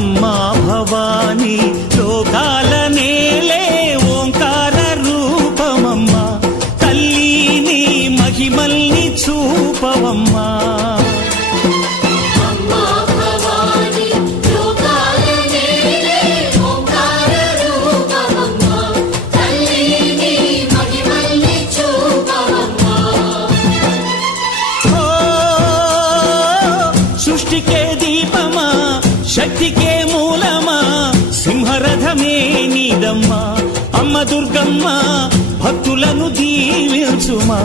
అమ్మా భవానీ లోకాల నేలే ఓంకార రూపమమ్మా తల్లి నీ మహిమల్ని చూపవమ్మా సృష్టికే దీపమా శక్తికే మూలమా సింహరథమే నీదమ్మా అమ్మ దుర్గమ్మ భక్తులను దీవించుమా